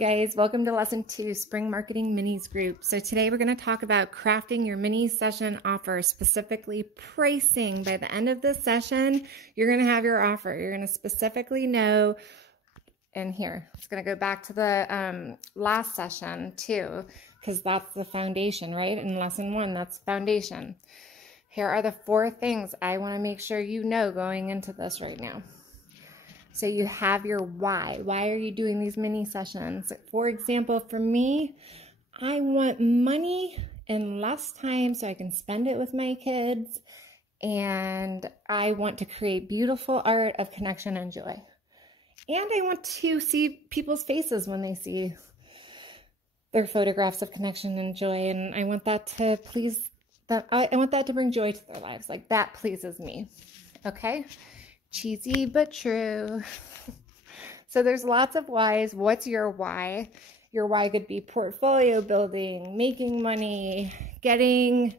Guys, welcome to lesson 2, Spring Marketing Minis Group. So today we're going to talk about crafting your mini session offer, specifically pricing. By the end of this session, you're going to have your offer. You're going to specifically know, and here, it's going to go back to the last session too, because that's the foundation, right? In lesson 1, that's foundation. Here are the 4 things I want to make sure you know going into this right now. So you have your why. Why are you doing these mini sessions? For example, for me, I want money and less time so I can spend it with my kids. And I want to create beautiful art of connection and joy. And I want to see people's faces when they see their photographs of connection and joy. And I want that to please them. I want that to bring joy to their lives. Like, that pleases me. Okay? Cheesy, but true. So there's lots of whys. What's your why? Your why could be portfolio building, making money, getting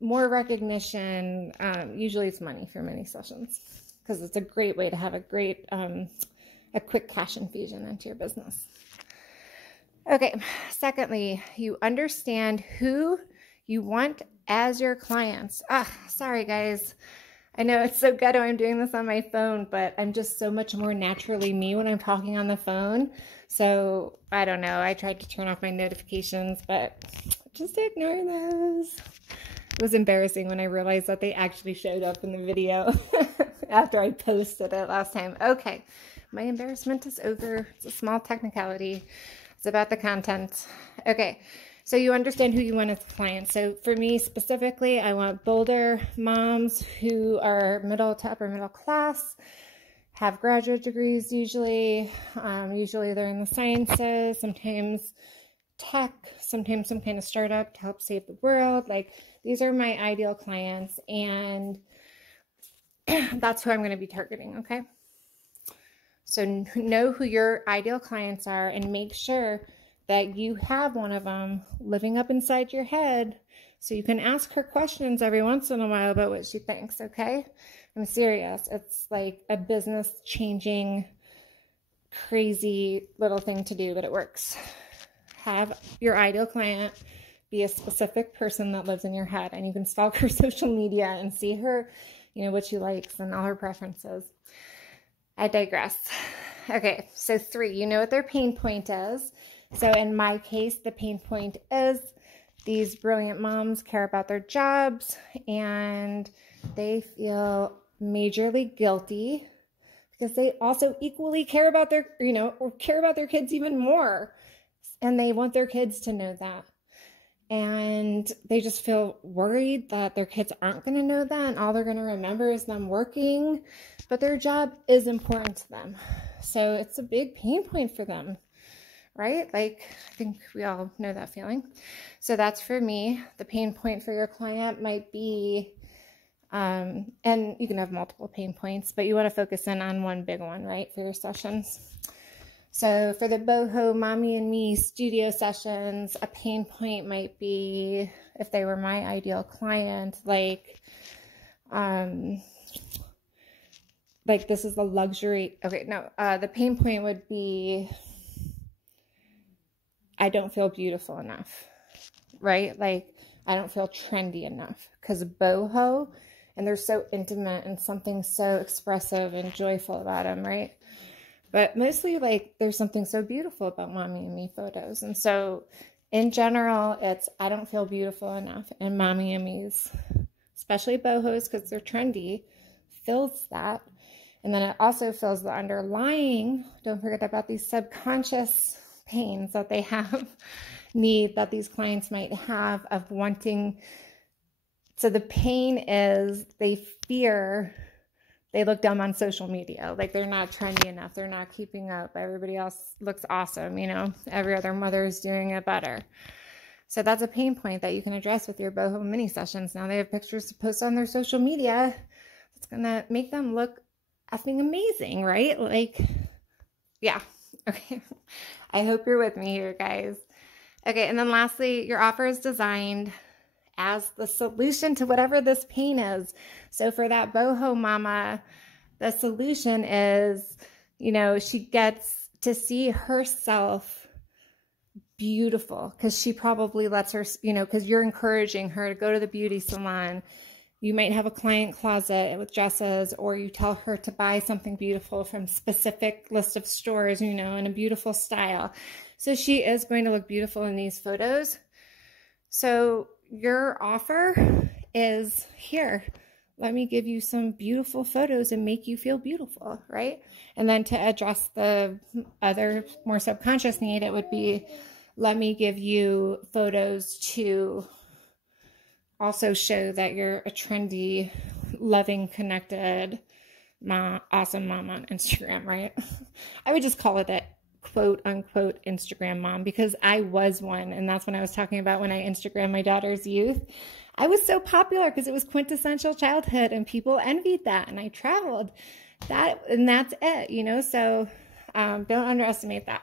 more recognition. Usually it's money for many sessions because it's a great way to have a great, a quick cash infusion into your business. Okay. Secondly, you understand who you want as your clients. Sorry guys. I know it's so ghetto I'm doing this on my phone, but I'm just so much more naturally me when I'm talking on the phone. So I don't know. I tried to turn off my notifications, but just ignore those. It was embarrassing when I realized that they actually showed up in the video after I posted it last time. Okay, my embarrassment is over. It's a small technicality. It's about the content. Okay. So you understand who you want as a client. So for me specifically, I want Boulder moms who are middle to upper middle class, have graduate degrees usually. Usually they're in the sciences, sometimes tech, sometimes some kind of startup to help save the world. Like, these are my ideal clients, and that's who I'm going to be targeting, okay? So know who your ideal clients are and make sure that you have one of them living up inside your head so you can ask her questions every once in a while about what she thinks, okay? I'm serious. It's like a business changing, crazy little thing to do, but it works. Have your ideal client be a specific person that lives in your head, and you can stalk her social media and see her, you know, what she likes and all her preferences. I digress. Okay, so 3, you know what their pain point is. So in my case, the pain point is these brilliant moms care about their jobs and they feel majorly guilty because they also equally care about their, or care about their kids even more. And they want their kids to know that. And they just feel worried that their kids aren't going to know that, and all they're going to remember is them working. But their job is important to them. So it's a big pain point for them. Right? Like, I think we all know that feeling. So that's for me. The pain point for your client might be, and you can have multiple pain points, but you want to focus in on one big one, right, for your sessions. So for the boho mommy and me studio sessions, a pain point might be, if they were my ideal client, like this is the luxury. Okay, no, the pain point would be, I don't feel beautiful enough, right? Like, I don't feel trendy enough, because boho, and they're so intimate and something so expressive and joyful about them, right? But mostly, like, there's something so beautiful about mommy and me photos. And so in general, it's, I don't feel beautiful enough. And mommy and me's, especially bohos, because they're trendy, fills that. And then it also fills the underlying, don't forget about these subconscious pains that they have, need that these clients might have of wanting. So the pain is they fear they look dumb on social media. Like, they're not trendy enough. They're not keeping up. Everybody else looks awesome. Every other mother is doing it better. So that's a pain point that you can address with your boho mini sessions. Now they have pictures to post on their social media. It's going to make them look effing amazing, right? Like, yeah. Okay. I hope you're with me here, guys. Okay. And then lastly, your offer is designed as the solution to whatever this pain is. So for that boho mama, the solution is, she gets to see herself beautiful, because she probably lets her, because you're encouraging her to go to the beauty salon. You might have a client closet with dresses, or you tell her to buy something beautiful from specific list of stores, in a beautiful style. So she is going to look beautiful in these photos. So your offer is, here, let me give you some beautiful photos and make you feel beautiful, right? And then to address the other more subconscious need, it would be, let me give you photos to also show that you're a trendy, loving, connected, awesome mom on Instagram, right? I would just call it that quote unquote Instagram mom, because I was one. And that's when I was talking about when I Instagrammed my daughter's youth. I was so popular because it was quintessential childhood and people envied that. And I traveled and that's it, so don't underestimate that.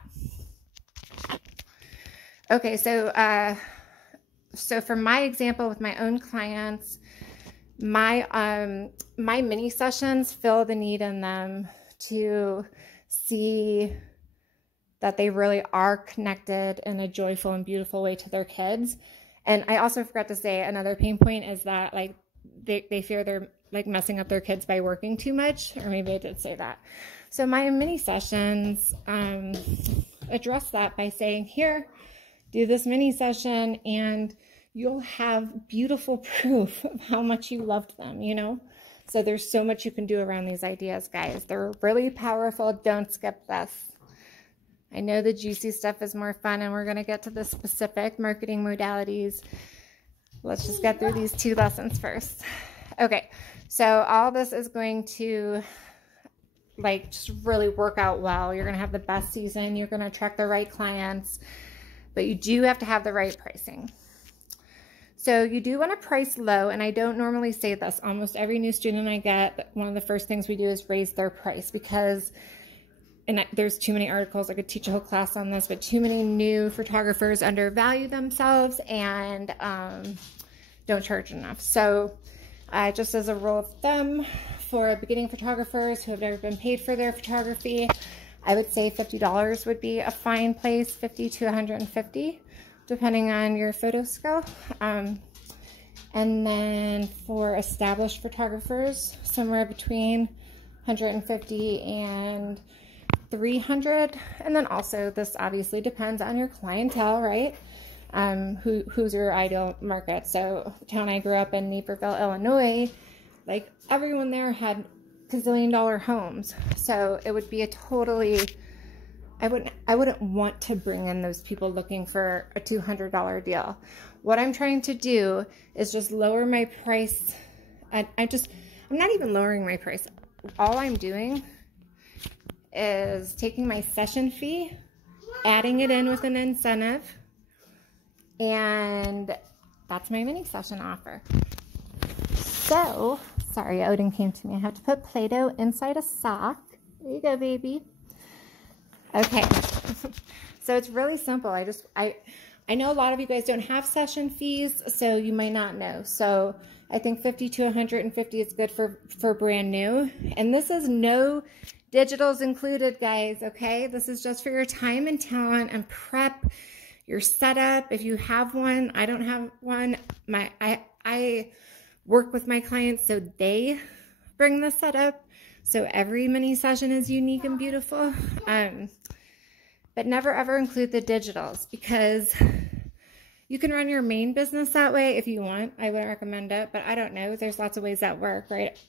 Okay. So for my example with my own clients, my mini sessions fill the need in them to see that they really are connected in a joyful and beautiful way to their kids. And I also forgot to say, another pain point is that like they fear they're like messing up their kids by working too much, or maybe I did say that. So my mini sessions address that by saying, here, do this mini session and you'll have beautiful proof of how much you loved them, So there's so much you can do around these ideas, guys. They're really powerful. Don't skip this. I know the juicy stuff is more fun, and we're going to get to the specific marketing modalities. Let's just get through these 2 lessons first. Okay, so all this is going to just really work out well. You're going to have the best season. You're going to attract the right clients, but you do have to have the right pricing. So you do want to price low, and I don't normally say this. Almost every new student I get, one of the first things we do is raise their price, because there's too many articles. I could teach a whole class on this, but too many new photographers undervalue themselves and don't charge enough. So just as a rule of thumb, for beginning photographers who have never been paid for their photography, I would say $50 would be a fine place, $50 to $150, depending on your photo skill. And then for established photographers, somewhere between $150 and $300. And then also, this obviously depends on your clientele, right? Who's your ideal market? So the town I grew up in, Naperville, Illinois, like everyone there had gazillion-dollar homes. So it would be a totally, I wouldn't want to bring in those people looking for a $200 deal. What I'm trying to do is just lower my price. I'm not even lowering my price. All I'm doing is taking my session fee, adding it in with an incentive, and that's my mini session offer. So, sorry, Odin came to me. I have to put Play-Doh inside a sock. There you go, baby. Okay, so it's really simple. I know a lot of you guys don't have session fees, so you might not know. So I think $50 to $150 is good for brand new, and this is no digitals included, guys, okay? This is just for your time and talent and prep, your setup. If you have one, I don't have one. I work with my clients so they bring the setup. So every mini session is unique and beautiful. But never ever include the digitals, because you can run your main business that way if you want. I would recommend it, but I don't know. There's lots of ways that work, right?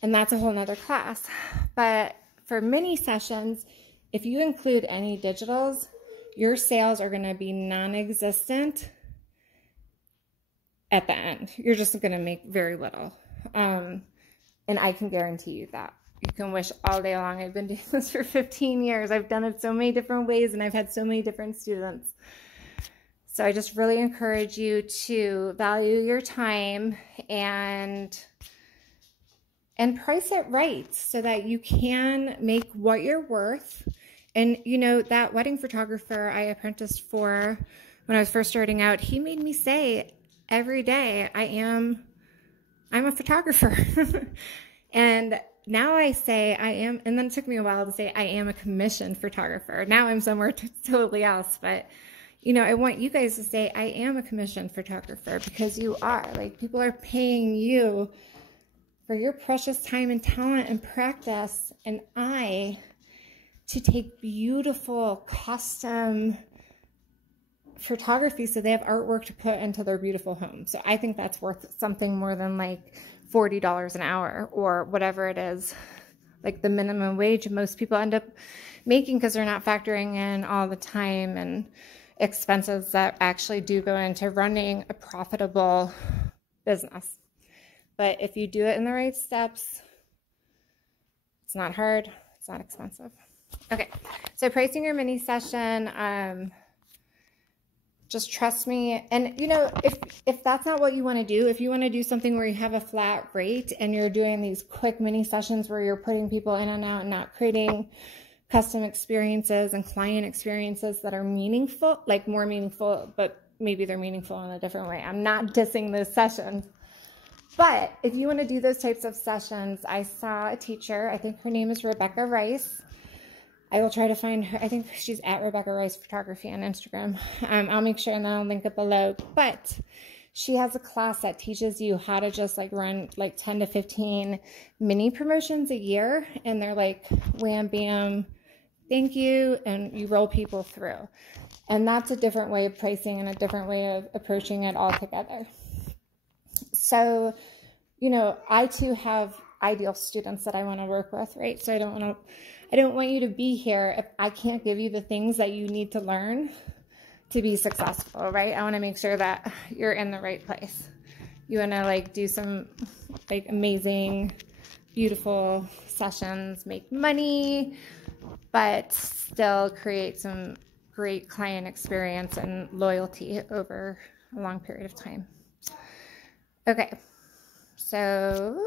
And that's a whole nother class. But for mini sessions, if you include any digitals, your sales are going to be non-existent at the end. You're just going to make very little. And I can guarantee you that. You can wish all day long. I've been doing this for 15 years. I've done it so many different ways, and I've had so many different students. So I just really encourage you to value your time and price it right so that you can make what you're worth. And that wedding photographer I apprenticed for when I was first starting out, he made me say every day, I'm a photographer. And now I say I am, and then it took me a while to say I am a commissioned photographer. Now I'm somewhere totally else, but you know, I want you guys to say, I am a commissioned photographer, because you are. Like, people are paying you for your precious time and talent and practice and eye to take beautiful custom photography so they have artwork to put into their beautiful home. So I think that's worth something more than like $40 an hour or whatever it is, like the minimum wage most people end up making, because they're not factoring in all the time and expenses that actually do go into running a profitable business. But if you do it in the right steps, it's not hard, it's not expensive. Okay, so pricing your mini session, just trust me. And, you know, if that's not what you want to do, if you want to do something where you have a flat rate and you're doing these quick mini sessions where you're putting people in and out and not creating custom experiences and client experiences that are meaningful, like more meaningful, but maybe they're meaningful in a different way. I'm not dissing those sessions. But if you want to do those types of sessions, I saw a teacher, I think her name is Rebecca Rice. I will try to find her. I think she's at Rebecca Rice Photography on Instagram. I'll make sure and then I'll link it below. But she has a class that teaches you how to just like run like 10 to 15 mini promotions a year. And they're like, wham, bam, thank you. And you roll people through. And that's a different way of pricing and a different way of approaching it all together. So, you know, I too have ideal students that I want to work with, right? So I don't want you to be here if I can't give you the things that you need to learn to be successful, right? I want to make sure that you're in the right place. You want to like do some like amazing, beautiful sessions, make money, but still create some great client experience and loyalty over a long period of time. Okay, so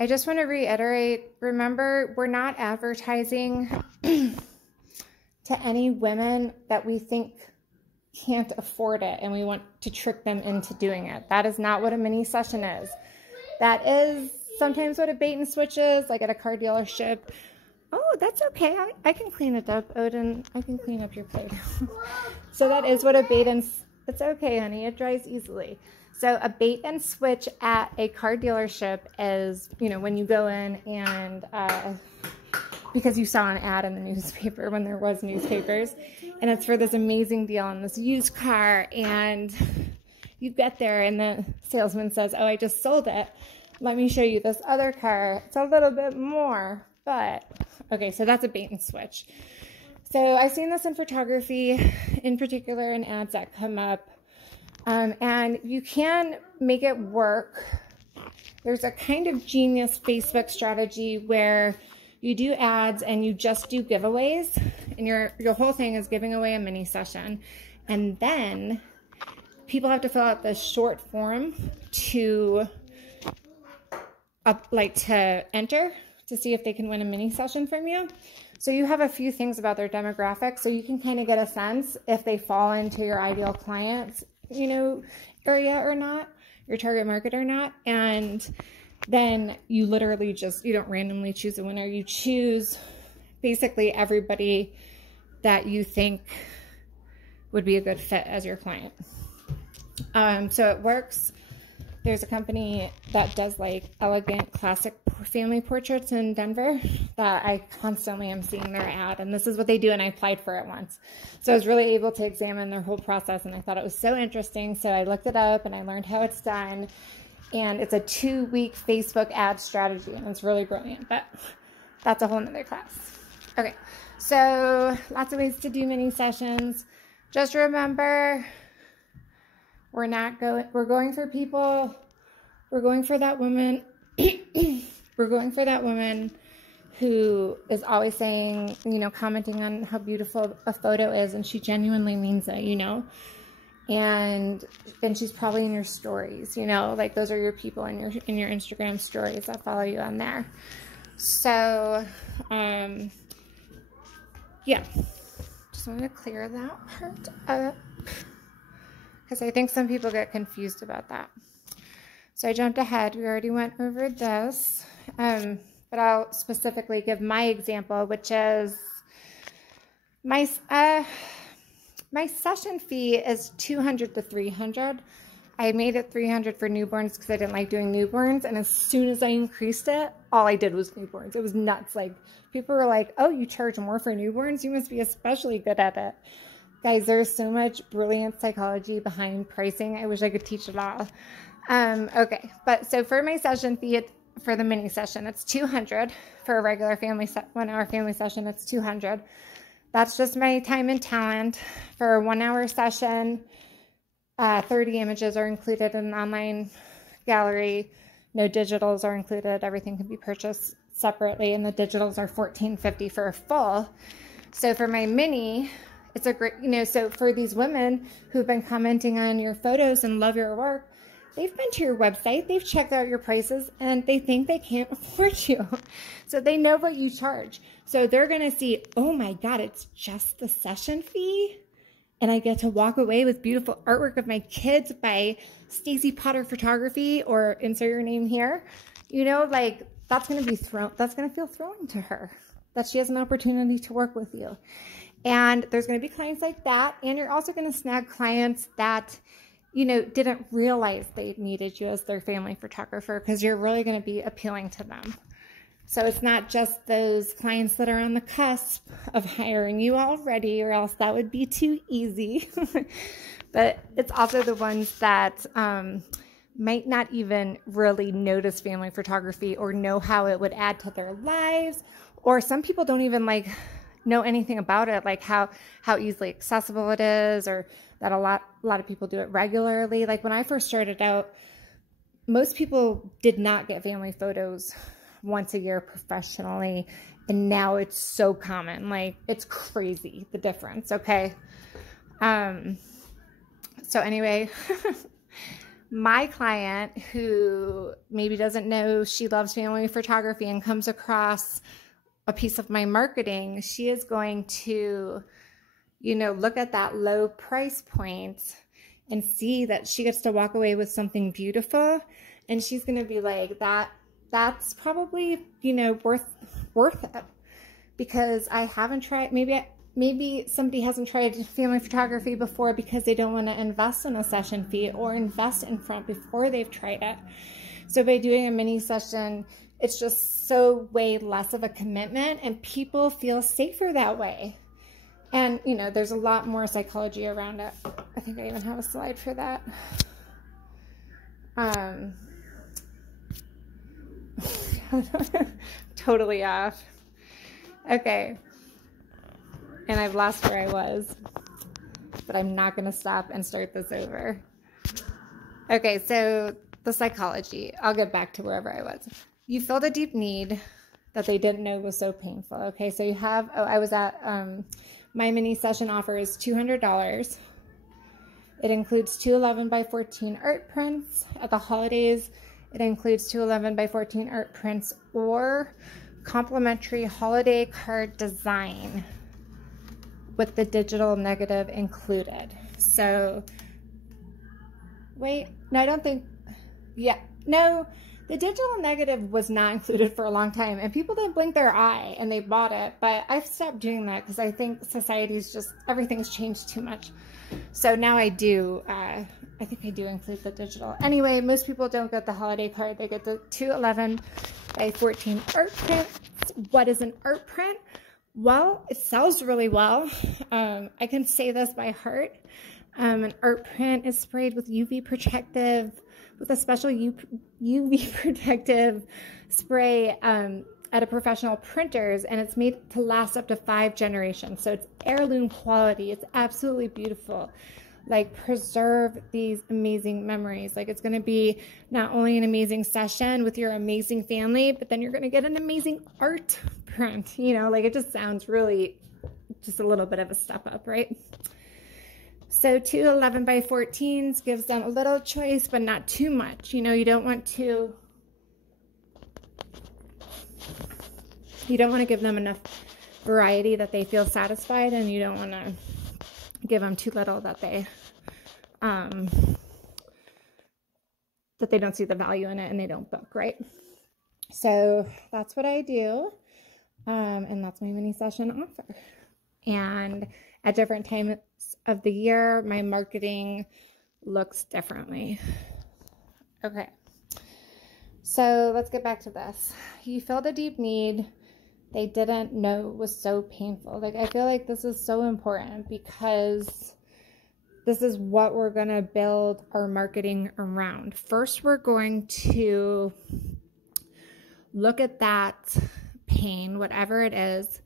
I just want to reiterate, remember, we're not advertising to any women that we think can't afford it and we want to trick them into doing it. That is not what a mini session is. That is sometimes what a bait and switch is, like at a car dealership. Oh, that's okay. I can clean it up, Odin. I can clean up your plate. So that is what a bait and... It's okay, honey. It dries easily. So a bait and switch at a car dealership is, you know, when you go in and, because you saw an ad in the newspaper when there was newspapers, and it's for this amazing deal on this used car, and you get there and the salesman says, oh, I just sold it. Let me show you this other car. It's a little bit more, but, okay, so that's a bait and switch. So I've seen this in photography, in particular in ads that come up. And you can make it work. There's a kind of genius Facebook strategy where you do ads and you just do giveaways, and your whole thing is giving away a mini session. And then people have to fill out this short form to enter to see if they can win a mini session from you. So you have a few things about their demographics, so you can kind of get a sense if they fall into your ideal clients, you know, area or not, your target market or not. And then you literally just, you don't randomly choose a winner. You choose basically everybody that you think would be a good fit as your client. So it works. There's a company that does like elegant classic family portraits in Denver that I constantly am seeing their ad, and this is what they do, and I applied for it once. So I was really able to examine their whole process, and I thought it was so interesting. So I looked it up and I learned how it's done, and it's a 2-week Facebook ad strategy, and it's really brilliant, but that's a whole nother class. Okay, so lots of ways to do mini sessions. Just remember, we're going for people, we're going for that woman, we're going for that woman who is always saying, you know, commenting on how beautiful a photo is, and she genuinely means it, you know, and she's probably in your stories, you know, like those are your people in your Instagram stories that follow you on there. So, yeah, just wanted to clear that part up, because I think some people get confused about that. So I jumped ahead. We already went over this, but I'll specifically give my example, which is my, My session fee is $200 to $300. I made it $300 for newborns because I didn't like doing newborns. And as soon as I increased it, all I did was newborns. It was nuts. Like, people were like, oh, you charge more for newborns? You must be especially good at it. Guys, there's so much brilliant psychology behind pricing. I wish I could teach it all. Okay, but so for my session fee, for the mini session, it's $200. For a regular 1-hour family session, it's $200. That's just my time and talent. For a 1-hour session, 30 images are included in an online gallery. No digitals are included. Everything can be purchased separately, and the digitals are $14.50 for a full. So for my mini, it's a great, so for these women who've been commenting on your photos and love your work, they've been to your website, they've checked out your prices, and they think they can't afford you. So they know what you charge. So they're going to see, oh my God, it's just the session fee? And I get to walk away with beautiful artwork of my kids by Stacey Potter Photography, or insert your name here. Like, that's going to feel thrilling to her, that she has an opportunity to work with you. And there's going to be clients like that. And you're also going to snag clients that, didn't realize they needed you as their family photographer, because you're really going to be appealing to them. So it's not just those clients that are on the cusp of hiring you already, or else that would be too easy. But it's also the ones that might not even really notice family photography or know how it would add to their lives. Or some people don't even know anything about it, like how easily accessible it is, or that a lot of people do it regularly. Like, when I first started out, most people did not get family photos once a year professionally, and now it's so common. Like, it's crazy, the difference. Okay. So anyway, my client, who maybe doesn't know she loves family photography and comes across a piece of my marketing, she is going to, look at that low price point and see that she gets to walk away with something beautiful. And she's going to be like, that's probably, worth it, because I haven't tried, maybe somebody hasn't tried family photography before because they don't want to invest in a session fee or invest in front before they've tried it. So by doing a mini session, it's just so way less of a commitment, and people feel safer that way. And, there's a lot more psychology around it. I think I even have a slide for that. Totally off. Okay. And I've lost where I was, but I'm not going to stop and start this over. Okay, so the psychology. I'll get back to wherever I was. You filled a deep need that they didn't know was so painful. Okay, so you have, I was at, my mini session offer is $200. It includes 2 11x14 art prints. At the holidays, it includes 2 11x14 art prints or complimentary holiday card design with the digital negative included. So, wait, no, I don't think, yeah, no, the digital negative was not included for a long time, and people didn't blink their eye and they bought it, but I've stopped doing that because I think society's just, everything's changed too much. So now I do, I think I do include the digital. Anyway, most people don't get the holiday card. They get the 2 11x14 art prints. What is an art print? Well, it sells really well. I can say this by heart. An art print is sprayed with UV protective, with a special UV protective spray at a professional printer's, and it's made to last up to 5 generations. So it's heirloom quality. It's absolutely beautiful. Like, preserve these amazing memories. Like, it's going to be not only an amazing session with your amazing family, but then you're going to get an amazing art print. Like, it just sounds really just a little bit of a step up, right? So 2 11x14s gives them a little choice, but not too much. You don't want to give them enough variety that they feel satisfied, and you don't want to give them too little that they don't see the value in it and they don't book, right? So that's what I do, and that's my mini session offer. And at different times of the year, my marketing looks differently. Okay. So let's get back to this. You felt a deep need. They didn't know it was so painful. Like, I feel like this is so important because this is what we're going to build our marketing around. First, we're going to look at that pain, whatever it is,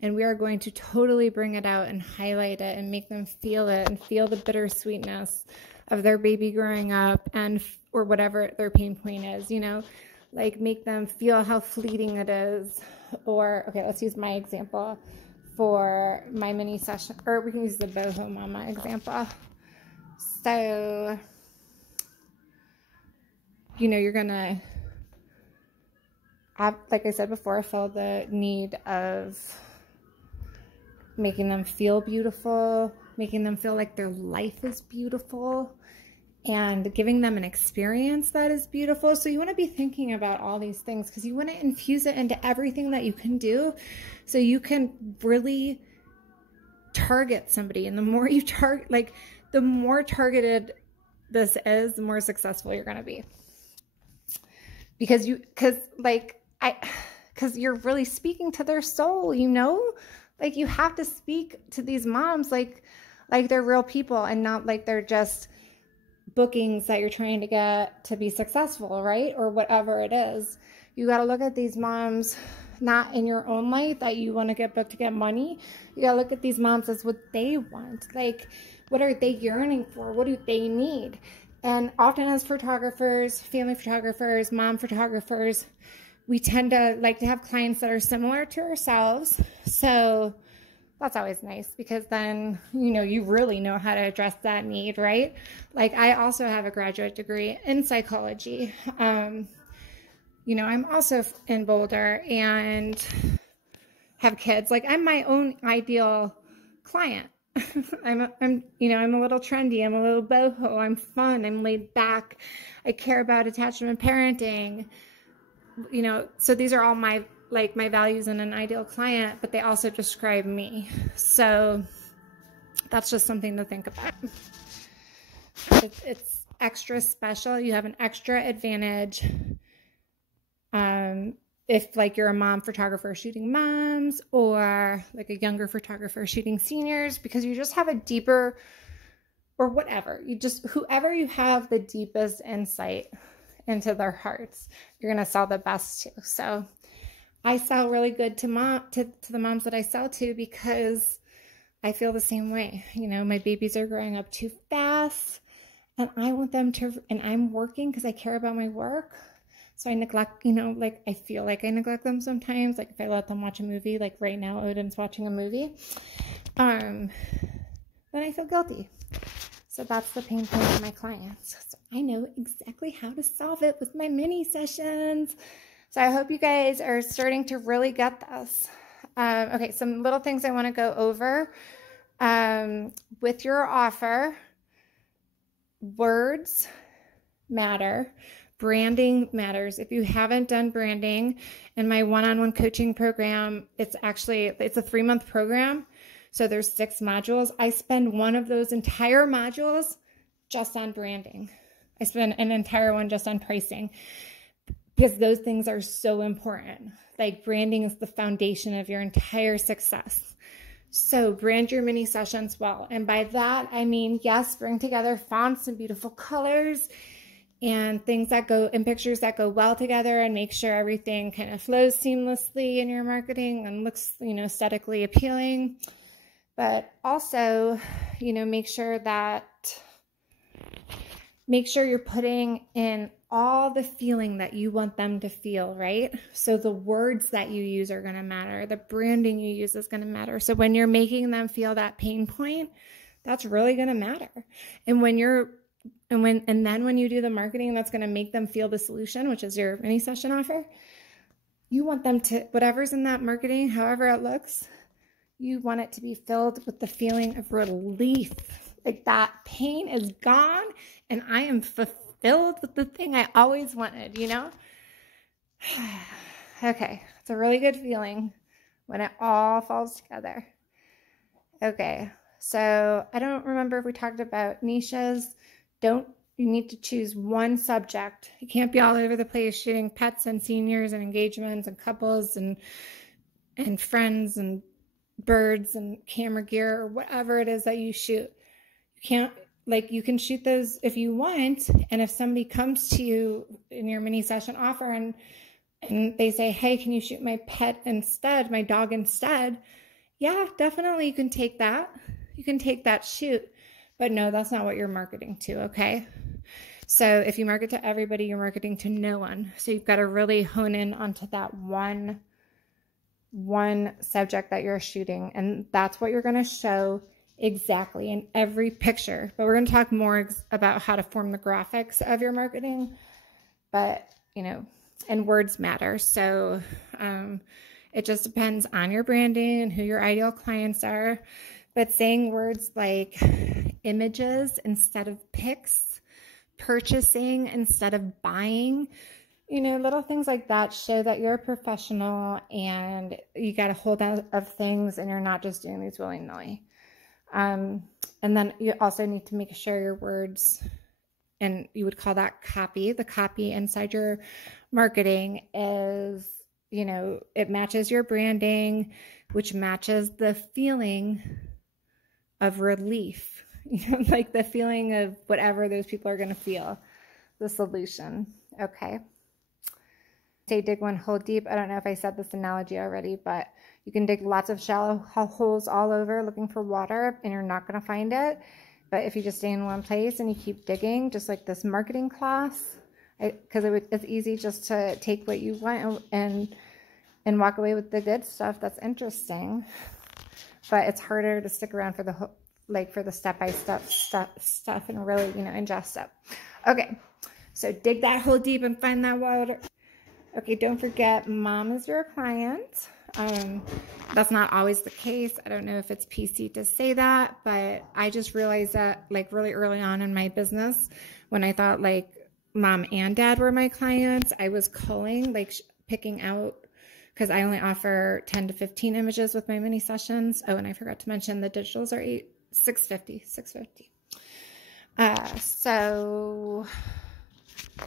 and we are going to totally bring it out and highlight it and make them feel it and feel the bittersweetness of their baby growing up and or whatever their pain point is, you know, like make them feel how fleeting it is. Or, okay, let's use my example for my mini session, or we can use the boho mama example. So, you know, you're gonna have, like I said before, feel the need of making them feel beautiful, making them feel like their life is beautiful, and giving them an experience that is beautiful. So you want to be thinking about all these things because you want to infuse it into everything that you can do so you can really target somebody. And the more you target, like the more targeted this is, the more successful you're going to be. Because you're really speaking to their soul, you know? Like you have to speak to these moms like they're real people and not like they're just bookings that you're trying to get to be successful, right? Or whatever it is. You got to look at these moms not in your own light that you want to get booked to get money. You got to look at these moms as what they want. Like, what are they yearning for? What do they need? And often as photographers, family photographers, mom photographers, we tend to like to have clients that are similar to ourselves. So that's always nice because then, you know, you really know how to address that need, right? Like I also have a graduate degree in psychology. You know, I'm also in Boulder and have kids. Like I'm my own ideal client. I'm a little trendy. I'm a little boho. I'm fun. I'm laid back. I care about attachment parenting. You know, so these are all my values in an ideal client, but they also describe me. So that's just something to think about. It's extra special. You have an extra advantage. If like you're a mom photographer shooting moms or like a younger photographer shooting seniors, because you just have a deeper or whatever, whoever you have the deepest insight into their hearts, you're going to sell the best to. So I sell really good to the moms that I sell to because I feel the same way. You know, my babies are growing up too fast and I want them to, and I'm working because I care about my work. So I neglect, you know, like I feel like I neglect them sometimes. Like if I let them watch a movie, like right now Odin's watching a movie, then I feel guilty. So that's the pain point of my clients. So I know exactly how to solve it with my mini sessions. So I hope you guys are starting to really get this. Okay, some little things I want to go over. With your offer, words matter. Branding matters. If you haven't done branding in my one-on-one coaching program, it's a 3-month program. So there's 6 modules. I spend one of those entire modules just on branding. I spend an entire one just on pricing because those things are so important. Like branding is the foundation of your entire success. So brand your mini sessions well. And by that, I mean, yes, bring together fonts and beautiful colors and things that go in pictures that go well together and make sure everything kind of flows seamlessly in your marketing and looks, you know, aesthetically appealing. But also, you know, make sure you're putting in all the feeling that you want them to feel, right? So the words that you use are going to matter. The branding you use is going to matter. So when you're making them feel that pain point, that's really going to matter. And then when you do the marketing, that's going to make them feel the solution, which is your mini session offer. You want them to, whatever's in that marketing, however it looks, you want it to be filled with the feeling of relief. Like that pain is gone and I am fulfilled with the thing I always wanted, you know? Okay, it's a really good feeling when it all falls together. Okay, So I don't remember if we talked about niches. You need to choose one subject. You can't be all over the place shooting pets and seniors and engagements and couples and friends and birds and camera gear or whatever it is that you shoot. You can't, like, you can shoot those if you want, and if somebody comes to you in your mini session offer and they say, hey, can you shoot my pet instead, my dog instead? Yeah, definitely you can take that. You can take that shoot, but no, that's not what you're marketing to, okay? So if you market to everybody, you're marketing to no one. So you've got to really hone in onto that one subject that you're shooting, and that's what you're going to show exactly in every picture. But we're going to talk more about how to form the graphics of your marketing, but you know, and words matter. So it just depends on your branding and who your ideal clients are, but saying words like images instead of pics, purchasing instead of buying, you know, little things like that show that you're a professional and you got a hold of things and you're not just doing these willy-nilly. And then you also need to make sure your words, and you would call that copy, the copy inside your marketing is, you know, it matches your branding, which matches the feeling of relief, you know, like the feeling of whatever those people are going to feel, the solution. Okay. Say dig one hole deep. I don't know if I said this analogy already, but you can dig lots of shallow holes all over looking for water and you're not going to find it. But if you just stay in one place and you keep digging, just like this marketing class, because it's easy just to take what you want and walk away with the good stuff that's interesting. But it's harder to stick around for the step-by-step stuff and really, you know, ingest it. Okay, so dig that hole deep and find that water. Okay, don't forget, mom is your client. That's not always the case. I don't know if it's PC to say that, but I just realized that like really early on in my business, when I thought like mom and dad were my clients, I was culling, like picking out, because I only offer 10 to 15 images with my mini sessions. Oh, and I forgot to mention the digitals are $650. So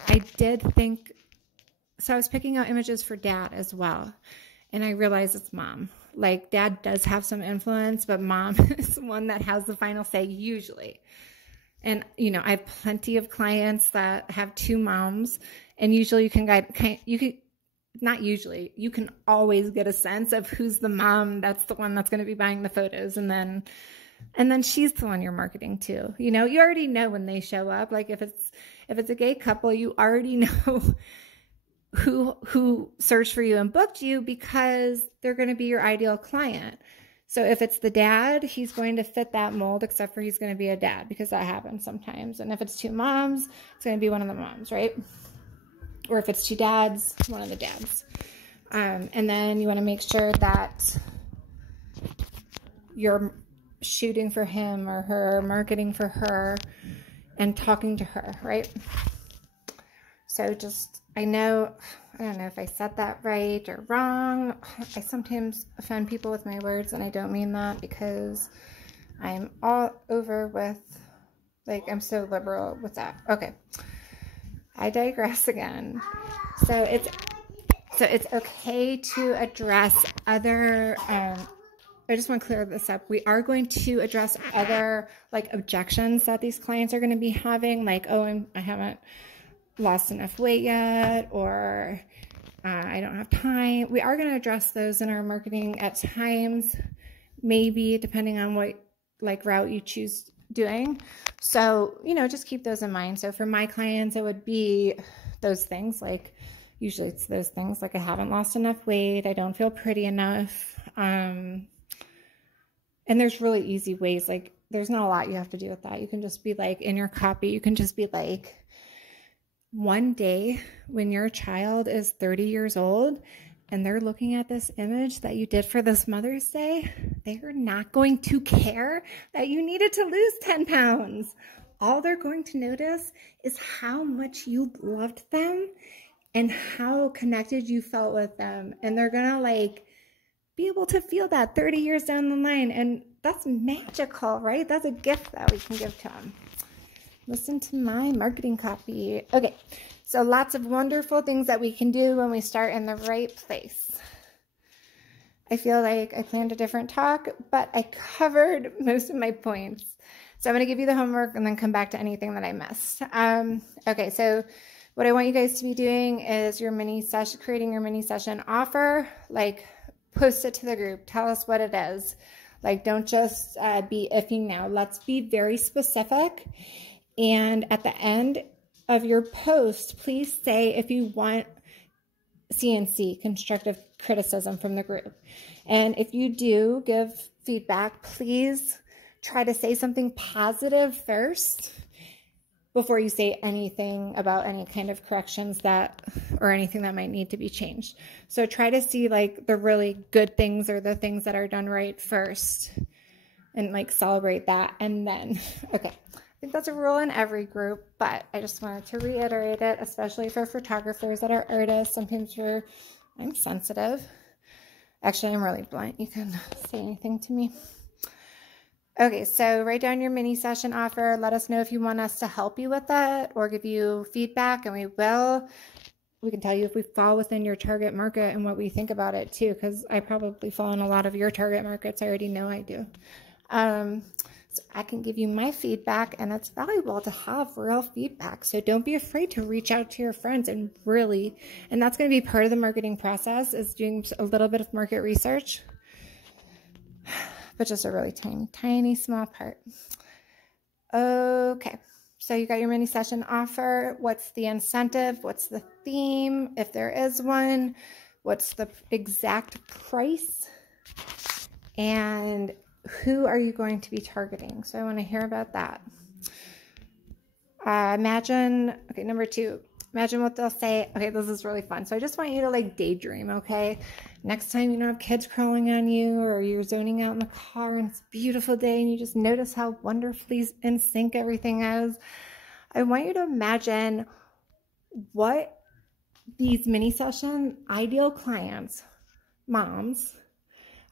I did think, so I was picking out images for dad as well. And I realized it's mom. Like dad does have some influence, but mom is the one that has the final say usually. And, you know, I have plenty of clients that have two moms, and usually you can always get a sense of who's the mom that's the one that's going to be buying the photos, and then she's the one you're marketing to. You know, you already know when they show up. Like if it's a gay couple, you already know who searched for you and booked you because they're going to be your ideal client. So if it's the dad, he's going to fit that mold, except for he's going to be a dad, because that happens sometimes. And if it's two moms, it's going to be one of the moms, right? Or if it's two dads, one of the dads. And then you want to make sure that you're shooting for him or her, marketing for her, and talking to her, right? So just, I don't know if I said that right or wrong. I sometimes offend people with my words, and I don't mean that, because I'm all over with, like, I'm so liberal with that. Okay. I digress again. So it's okay to address other, I just want to clear this up. We are going to address other like objections that these clients are going to be having, like, oh, I haven't lost enough weight yet, or I don't have time. We are going to address those in our marketing at times, maybe depending on what like route you choose doing. So, you know, just keep those in mind. So for my clients, it would be those things, like usually it's those things like I haven't lost enough weight, I don't feel pretty enough. And there's really easy ways, like there's not a lot you have to do with that. You can just be like, in your copy, you can just be like, one day when your child is 30 years old and they're looking at this image that you did for this Mother's Day, they are not going to care that you needed to lose 10 pounds. All they're going to notice is how much you loved them and how connected you felt with them. And they're going to like be able to feel that 30 years down the line. And that's magical, right? That's a gift that we can give to them. Listen to my marketing copy. Okay, so lots of wonderful things that we can do when we start in the right place. I feel like I planned a different talk, but I covered most of my points. So I'm going to give you the homework and then come back to anything that I missed. Okay, so what I want you guys to be doing is your mini session, creating your mini session offer. Like, post it to the group. Tell us what it is. Like, don't just be iffy now. Let's be very specific. And at the end of your post, please say if you want CNC, constructive criticism, from the group. And if you do give feedback, please try to say something positive first before you say anything about any kind of corrections that, or anything that might need to be changed. So try to see like the really good things or the things that are done right first, and like celebrate that. And then, okay, I think that's a rule in every group, but I just wanted to reiterate it, especially for photographers that are artists. Sometimes I'm sensitive. Actually, I'm really blunt. You can say anything to me. Okay, so write down your mini session offer. Let us know if you want us to help you with it or give you feedback, and we will. We can tell you if we fall within your target market and what we think about it too, because I probably fall in a lot of your target markets. I already know I do. So I can give you my feedback, and it's valuable to have real feedback. So don't be afraid to reach out to your friends and that's going to be part of the marketing process, is doing a little bit of market research. But just a really tiny, tiny, small part. Okay, so you got your mini session offer. What's the incentive? What's the theme, if there is one? What's the exact price? And who are you going to be targeting? So I want to hear about that. Imagine, okay, number 2, imagine what they'll say. Okay, this is really fun. So I just want you to like daydream, okay? Next time you don't have kids crawling on you, or you're zoning out in the car and it's a beautiful day and you just notice how wonderfully in sync everything is, I want you to imagine what these mini session ideal clients, moms,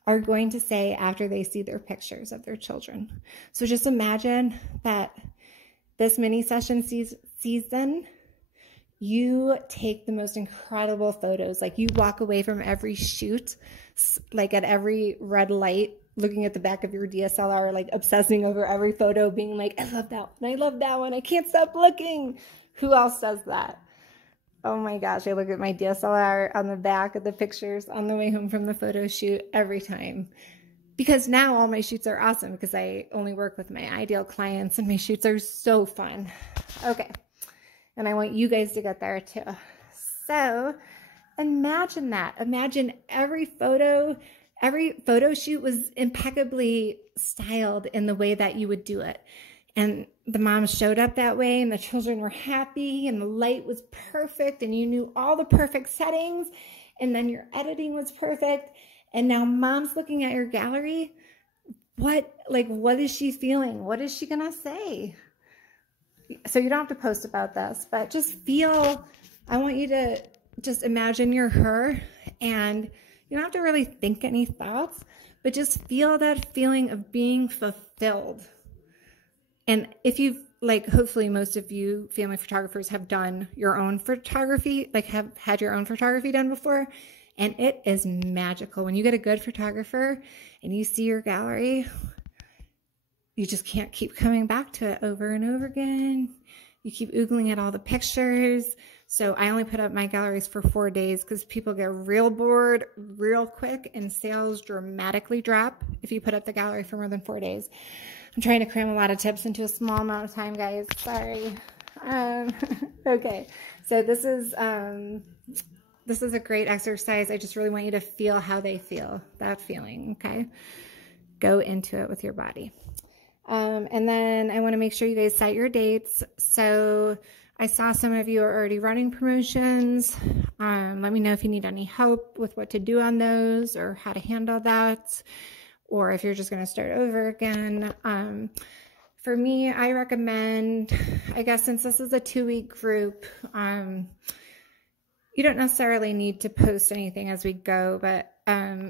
are going to say after they see their pictures of their children. So just imagine that this mini session season, you take the most incredible photos. Like, you walk away from every shoot, like at every red light, looking at the back of your DSLR, like obsessing over every photo, being like, I love that one, I love that one, I can't stop looking. Who else does that? Oh my gosh, I look at my DSLR on the back of the pictures on the way home from the photo shoot every time. Because now all my shoots are awesome, because I only work with my ideal clients and my shoots are so fun. Okay. And I want you guys to get there too. So imagine that. Imagine every photo shoot was impeccably styled in the way that you would do it. And the mom showed up that way, and the children were happy, and the light was perfect, and you knew all the perfect settings, and then your editing was perfect. And now mom's looking at your gallery. What is she feeling? What is she gonna say? So you don't have to post about this, but just feel, I want you to just imagine you're her, and you don't have to really think any thoughts, but just feel that feeling of being fulfilled. And if you've, hopefully most of you family photographers have done your own photography, have had your own photography done before, and it is magical. When you get a good photographer and you see your gallery, you just can't keep coming back to it over and over again. You keep oogling at all the pictures. So I only put up my galleries for 4 days because people get real bored real quick, and sales dramatically drop if you put up the gallery for more than 4 days. I'm trying to cram a lot of tips into a small amount of time, guys. Sorry. Okay, so this is a great exercise. I just really want you to feel how they feel, that feeling, okay? Go into it with your body. And then I want to make sure you guys set your dates. So I saw some of you are already running promotions. Let me know if you need any help with what to do on those or how to handle that, or if you're just going to start over again. For me, I recommend, I guess since this is a 2-week group, you don't necessarily need to post anything as we go, but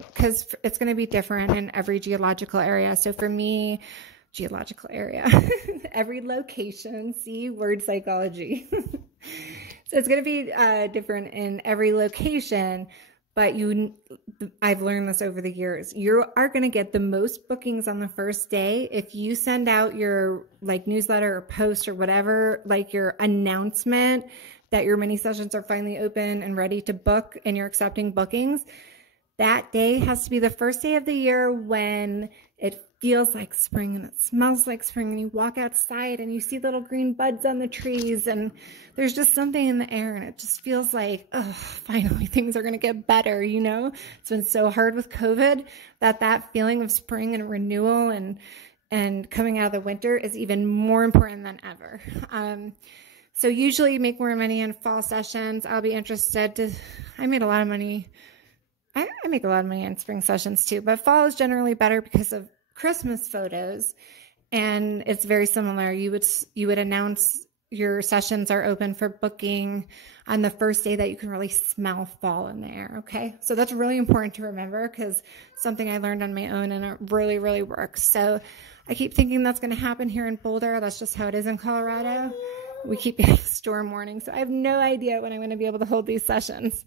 because it's going to be different in every geological area. So for me, geological area, every location, see, word psychology. So it's going to be different in every location, but I've learned this over the years. You are going to get the most bookings on the first day if you send out your like newsletter or post or whatever, like your announcement that your mini sessions are finally open and ready to book and you're accepting bookings. That day has to be the first day of the year when it feels like spring and it smells like spring, and you walk outside and you see little green buds on the trees and there's just something in the air and it just feels like, oh, finally things are going to get better. You know, it's been so hard with COVID that feeling of spring and renewal and coming out of the winter is even more important than ever. So usually you make more money in fall sessions. I'll be interested I made a lot of money. I make a lot of money in spring sessions too, but fall is generally better because of Christmas photos, and it's very similar. You would announce your sessions are open for booking on the first day that you can really smell fall in the air. Okay, so that's really important to remember because something I learned on my own and it really, really works. So I keep thinking that's going to happen here in Boulder. That's just how it is in Colorado. We keep getting storm warnings, so I have no idea when I'm going to be able to hold these sessions.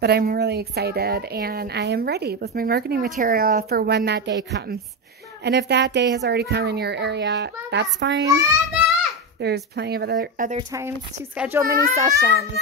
But I'm really excited and I am ready with my marketing material for when that day comes. And if that day has already come in your area, that's fine. There's plenty of other times to schedule mini sessions.